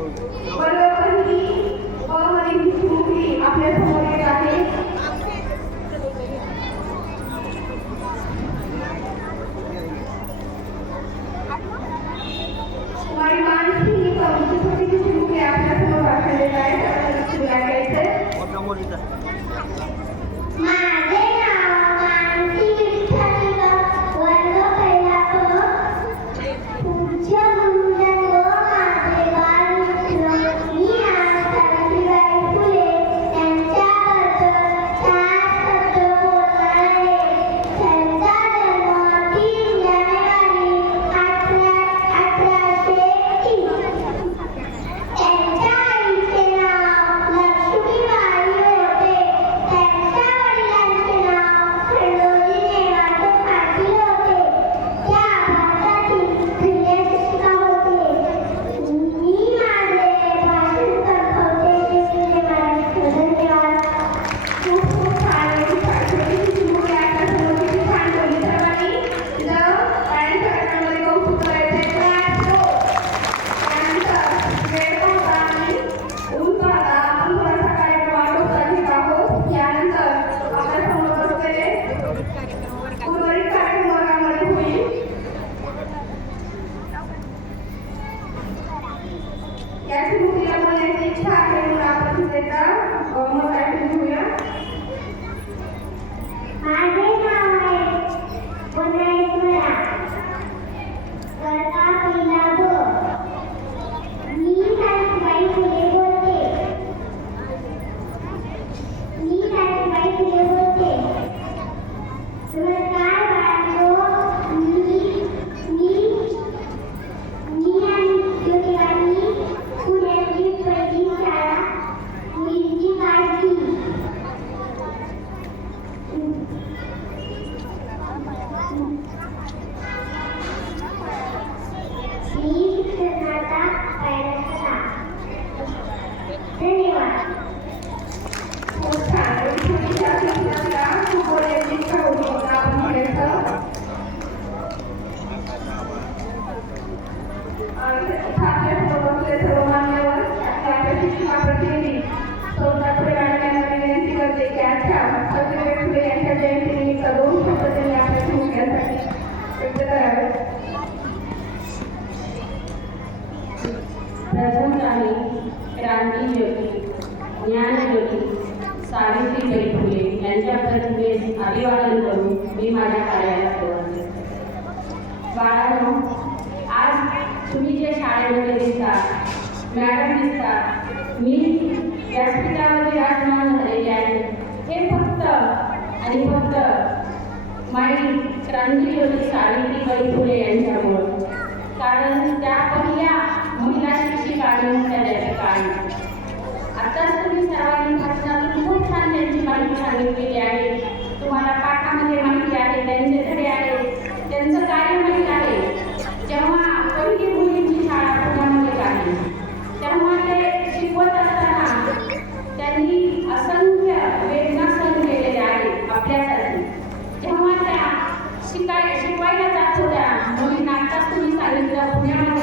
वर्ग पहिली आपल्यासमोर येत आहे. क्रांती ज्योती ज्ञानज्योती सावित्रीबाई फुले यांच्या प्रतिमेस अभिवादन करून मी माझ्या कार्याला सुरुवात करते. बाळांनो आज तुम्ही जे शाळेमध्ये दिसता मॅडम दिसता मी व्यासपीठावर विराजमान झालेले आहे. हे फक्त आणि फक्त माई क्रांतीज्योती सावित्रीबाई फुले यांच्यामुळं. कारण त्या पहिल्या महिला शिक्षिका आणि कारण आताच तुम्ही सर्वांनी भाषणातून खूप छान त्यांची माहिती सांगितलेली आहे. तुम्हाला पाठामध्ये माहिती आहे त्यांचे धडे आहे त्यांचं कार्य माहीत आहे. जेव्हा पहिली मुलींची शाळा पुण्यामध्ये आहे तेव्हा ते शिकवत असताना त्यांनी असंख्य वेदना सहन केलेल्या आहेत आपल्यासाठी. जेव्हा त्या शिकाय शिकवायला जात होत्या मुलींना आताच तुम्ही सांगितलं पुण्यामध्ये